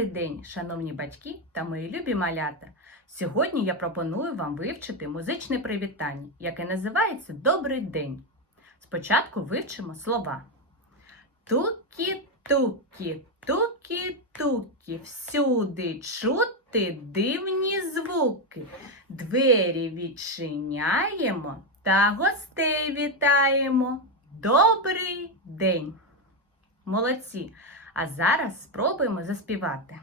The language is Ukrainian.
день, шановні батьки та мої любі малята! Сьогодні я пропоную вам вивчити музичне привітання, яке називається Добрий день. Спочатку вивчимо слова. Тукі-тукі, тукі-тукі, всюди чути дивні звуки. Двері відчиняємо та гостей вітаємо. Добрий день! Молодці! А зараз спробуємо заспівати.